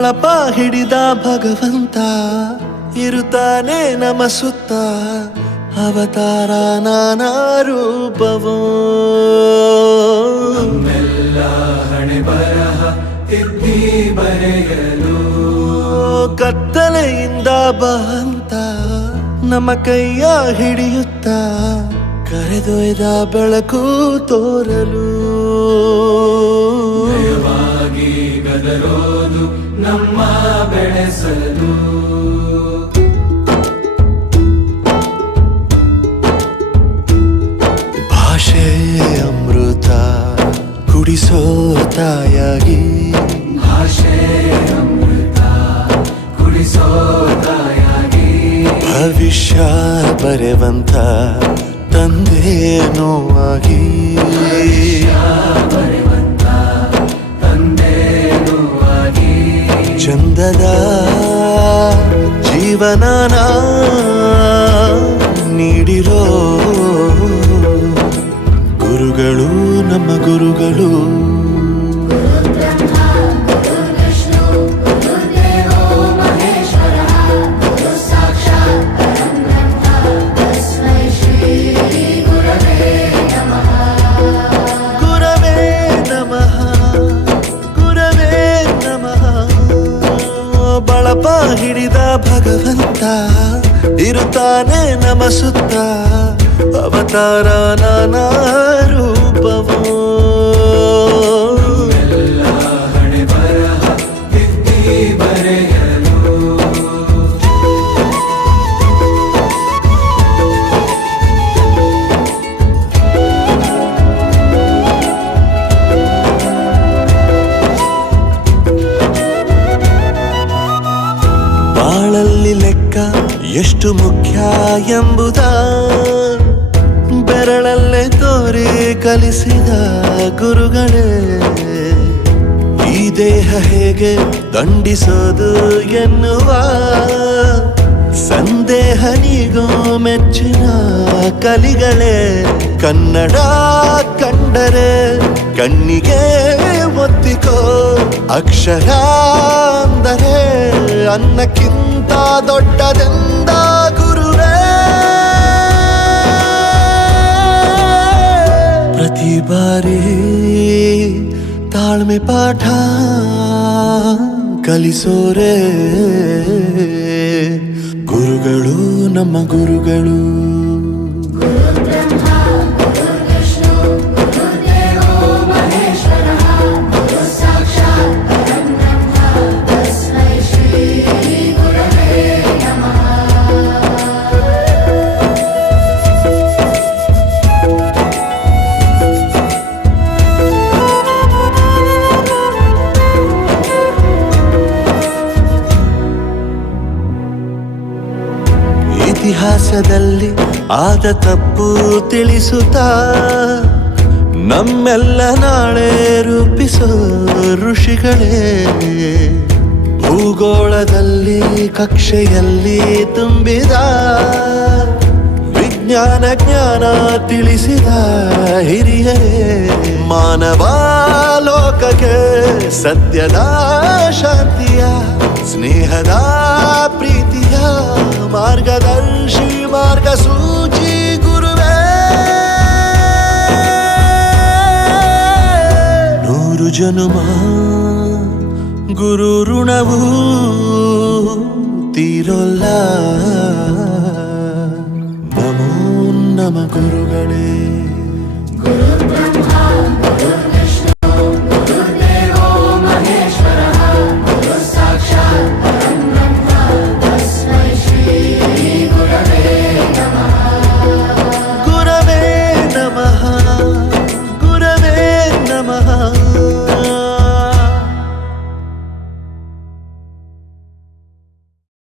ಲಪ ಹಿಡಿದ ಭಗವಂತ ಇರುತ್ತಾನೆ ನಮ ಸುತ್ತ ಅವತಾರ ನಾನಾ ರೂಪವೋ ನಮ್ಮೆಲ್ಲ ಹಣೆ ಬರಹ ತಿದ್ದಿ ಬರೆಯಲು ಕತ್ತಲೆಯಿಂದ ಬಂತ ನಮ್ಮ ಕೈಯ ಹಿಡಿಯುತ್ತ ಕರೆದೊಯ್ದ ಬೆಳಕು ತೋರಲು ಭಯವಾಗಿ ಗದರೋದು ನಮ್ಮ ಬೆಳೆಸಲು ಭಾಷೆ ಅಮೃತ ಕುಡಿಸೋ ತಾಯಾಗಿ ಭಾಷೆ ಅಮೃತ ಕುಡಿಸೋ ತಾಯಾಗಿ ಭವಿಷ್ಯ ಬರೆವಂತ ತಂದೇನೋ ಆಗಿ ಬರೆವಂತ ತಂದೇನೂ ಆಗಿ ಚಂದದ ಜೀವನನ ನೀಡಿರೋ ಗುರುಗಳು ನಮ್ಮ ಗುರುಗಳು ಗುರವೇ ನಮಃ ಗುರವೇ ನಮಃ ಬಳಪ ಹಿಡಿದ ಭಗವಂತ ಇರುತ್ತಾನೆ ನಮ ಸುತ್ತ ಅವತಾರ ನಾನಾ ರೂಪವೋ ಎಲ್ಲ ಹಣೆ ಬರಹ ತಿದ್ದಿ ಬರೆಯಲು ಬಾಳಲ್ಲಿ ಲೆಕ್ಕ ಎಷ್ಟು ಮುಖ್ಯ ಎಂಬುದ ಬೆರಳಲ್ಲೇ ತೋರಿ ಕಲಿಸಿದ ಗುರುಗಳೇ ಈ ದೇಹ ಹೇಗೆ ದಂಡಿಸೋದು ಎನ್ನುವ ಸಂದೇಹ ನೀಗೋ ಮೆಚ್ಚಿನ ಕಲಿಗಳೇ ಕನ್ನಡ ಕಂಡರೆ ಕಣ್ಣಿಗೆ ಒತ್ತಿಕೋ ಅಕ್ಷರ ಅಂದರೆ ಅನ್ನಕ್ಕಿಂತ ದೊಡ್ಡದೆಂದ ಗುರುವೇ ಪ್ರತಿ ಬಾರಿ ತಾಳ್ಮೆ ಪಾಠ ಕಲಿಸೋರೆ ಗುರುಗಳು ನಮ್ಮ ಗುರುಗಳು ಇತಿಹಾಸದಲ್ಲಿ ಆದ ತಪ್ಪು ತಿಳಿಸುತ್ತಾ ನಮ್ಮೆಲ್ಲ ನಾಳೆ ರೂಪಿಸೋ ಋಷಿಗಳೇ ಭೂಗೋಳದಲ್ಲಿ ಕಕ್ಷೆಯಲ್ಲಿ ತುಂಬಿದ ವಿಜ್ಞಾನ ಜ್ಞಾನ ತಿಳಿಸಿದ ಹಿರಿಯರೇ ಮಾನವ ಲೋಕಕ್ಕೆ ಸತ್ಯದ ಶಾಂತಿಯ ಸ್ನೇಹದ ಪ್ರೀತಿಯ ಮಾರ್ಗದರ್ಶಿ ಮಾರ್ಗಸೂಚಿ ಗುರುವೇ ನೂರು ಜನುಮ ಗುರು ಋಣವು ತೀರೋಲ್ಲ ನಮೋ ನಮ ಗುರುಗಳೇ